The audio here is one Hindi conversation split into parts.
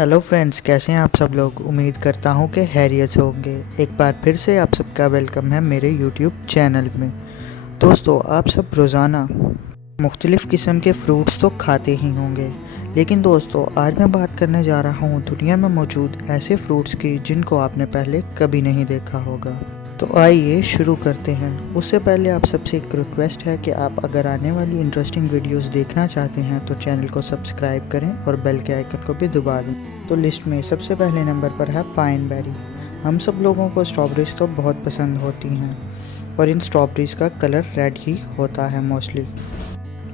हेलो फ्रेंड्स, कैसे हैं आप सब लोग। उम्मीद करता हूं कि खैरियत होंगे। एक बार फिर से आप सबका वेलकम है मेरे यूट्यूब चैनल में। दोस्तों, आप सब रोज़ाना मुख्तलिफ़ किस्म के फ्रूट्स तो खाते ही होंगे, लेकिन दोस्तों आज मैं बात करने जा रहा हूं दुनिया में मौजूद ऐसे फ्रूट्स की जिनको आपने पहले कभी नहीं देखा होगा। तो आइए शुरू करते हैं। उससे पहले आप सबसे एक रिक्वेस्ट है कि आप अगर आने वाली इंटरेस्टिंग वीडियोस देखना चाहते हैं तो चैनल को सब्सक्राइब करें और बेल के आइकन को भी दबा दें। तो लिस्ट में सबसे पहले नंबर पर है पाइन बेरी। हम सब लोगों को स्ट्रॉबेरीज तो बहुत पसंद होती हैं और इन स्ट्रॉबेरीज का कलर रेड ही होता है मोस्टली,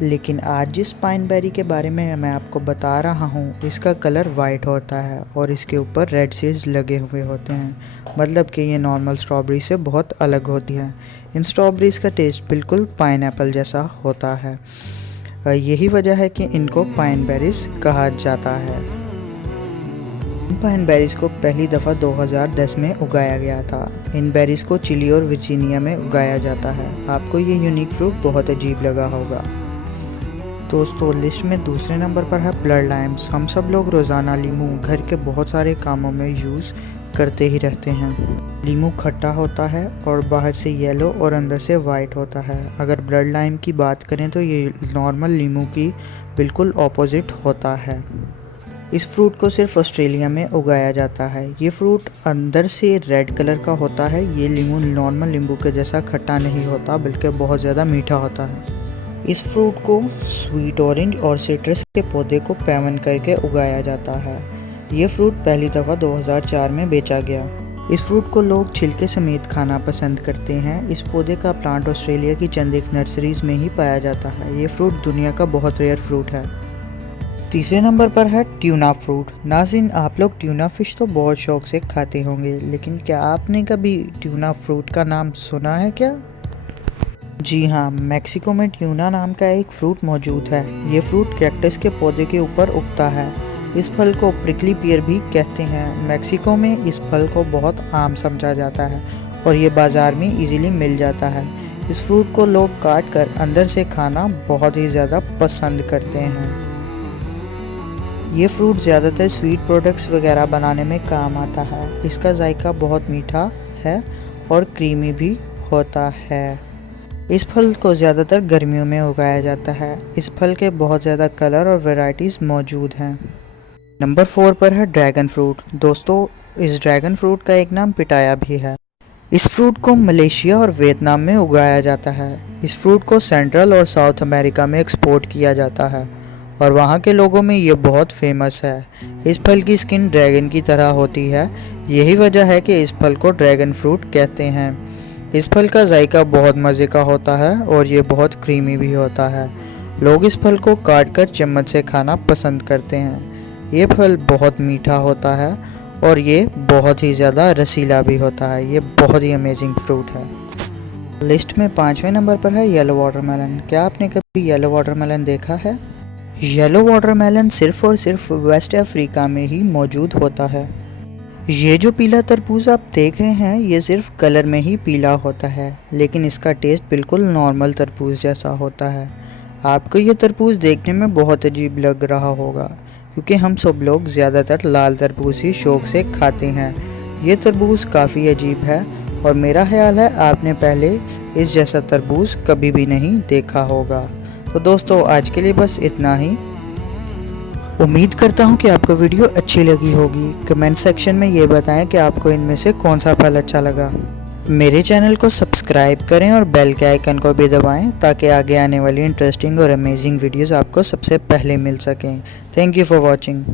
लेकिन आज जिस पाइन बेरी के बारे में मैं आपको बता रहा हूँ इसका कलर वाइट होता है और इसके ऊपर रेड सीड्स लगे हुए होते हैं। मतलब कि ये नॉर्मल स्ट्रॉबेरी से बहुत अलग होती है। इन स्ट्रॉबेरीज़ का टेस्ट बिल्कुल पाइनएप्पल जैसा होता है। यही वजह है कि इनको पाइन बेरीज कहा जाता है। इन पाइन बेरीज़ को पहली दफ़ा 2010 में उगाया गया था। इन बेरीज़ को चिली और वर्जीनिया में उगाया जाता है। आपको ये यूनिक फ्रूट बहुत अजीब लगा होगा। दोस्तों, लिस्ट में दूसरे नंबर पर है ब्लड लाइम्स। हम सब लोग रोज़ाना लीमू घर के बहुत सारे कामों में यूज़ करते ही रहते हैं। लीमू खट्टा होता है और बाहर से येलो और अंदर से वाइट होता है। अगर ब्लड लाइम की बात करें तो ये नॉर्मल लीमू की बिल्कुल ऑपोजिट होता है। इस फ्रूट को सिर्फ ऑस्ट्रेलिया में उगाया जाता है। ये फ्रूट अंदर से रेड कलर का होता है। ये लीमू नॉर्मल नींबू के जैसा खट्टा नहीं होता, बल्कि बहुत ज़्यादा मीठा होता है। इस फ्रूट को स्वीट ऑरेंज और सिट्रस के पौधे को पैवन करके उगाया जाता है। ये फ्रूट पहली दफ़ा 2004 में बेचा गया। इस फ्रूट को लोग छिलके समेत खाना पसंद करते हैं। इस पौधे का प्लांट ऑस्ट्रेलिया की चंद एक नर्सरीज में ही पाया जाता है। ये फ्रूट दुनिया का बहुत रेयर फ्रूट है। तीसरे नंबर पर है ट्यूना फ्रूट। नाज़रीन, आप लोग ट्यूना फ़िश तो बहुत शौक से खाते होंगे, लेकिन क्या आपने कभी ट्यूना फ्रूट का नाम सुना है क्या? जी हाँ, मेक्सिको में ट्यूना नाम का एक फ्रूट मौजूद है। ये फ्रूट कैक्टस के पौधे के ऊपर उगता है। इस फल को प्रिकली पियर भी कहते हैं। मेक्सिको में इस फल को बहुत आम समझा जाता है और ये बाज़ार में इजीली मिल जाता है। इस फ्रूट को लोग काट कर अंदर से खाना बहुत ही ज़्यादा पसंद करते हैं। ये फ्रूट ज़्यादातर स्वीट प्रोडक्ट्स वगैरह बनाने में काम आता है। इसका जायका बहुत मीठा है और क्रीमी भी होता है। इस फल को ज़्यादातर गर्मियों में उगाया जाता है। इस फल के बहुत ज़्यादा कलर और वैरायटीज़ मौजूद हैं। नंबर 4 पर है ड्रैगन फ्रूट। दोस्तों, इस ड्रैगन फ्रूट का एक नाम पिटाया भी है। इस फ्रूट को मलेशिया और वियतनाम में उगाया जाता है। इस फ्रूट को सेंट्रल और साउथ अमेरिका में एक्सपोर्ट किया जाता है और वहाँ के लोगों में ये बहुत फेमस है। इस फल की स्किन ड्रैगन की तरह होती है। यही वजह है कि इस फल को ड्रैगन फ्रूट कहते हैं। इस फल का जायका बहुत मज़े का होता है और ये बहुत क्रीमी भी होता है। लोग इस फल को काट कर चम्मच से खाना पसंद करते हैं। ये फल बहुत मीठा होता है और ये बहुत ही ज़्यादा रसीला भी होता है। ये बहुत ही अमेजिंग फ्रूट है। लिस्ट में 5वें नंबर पर है येलो वाटरमेलन। क्या आपने कभी येलो वाटरमेलन देखा है? येलो वाटरमेलन सिर्फ और सिर्फ वेस्ट अफ्रीका में ही मौजूद होता है। ये जो पीला तरबूज आप देख रहे हैं ये सिर्फ कलर में ही पीला होता है, लेकिन इसका टेस्ट बिल्कुल नॉर्मल तरबूज जैसा होता है। आपको ये तरबूज देखने में बहुत अजीब लग रहा होगा क्योंकि हम सब लोग ज़्यादातर लाल तरबूज ही शौक से खाते हैं। ये तरबूज काफ़ी अजीब है और मेरा ख्याल है आपने पहले इस जैसा तरबूज कभी भी नहीं देखा होगा। तो दोस्तों, आज के लिए बस इतना ही। उम्मीद करता हूँ कि आपको वीडियो अच्छी लगी होगी। कमेंट सेक्शन में ये बताएं कि आपको इनमें से कौन सा फल अच्छा लगा। मेरे चैनल को सब्सक्राइब करें और बेल के आइकन को भी दबाएं ताकि आगे आने वाली इंटरेस्टिंग और अमेजिंग वीडियोस आपको सबसे पहले मिल सकें। Thank you for watching.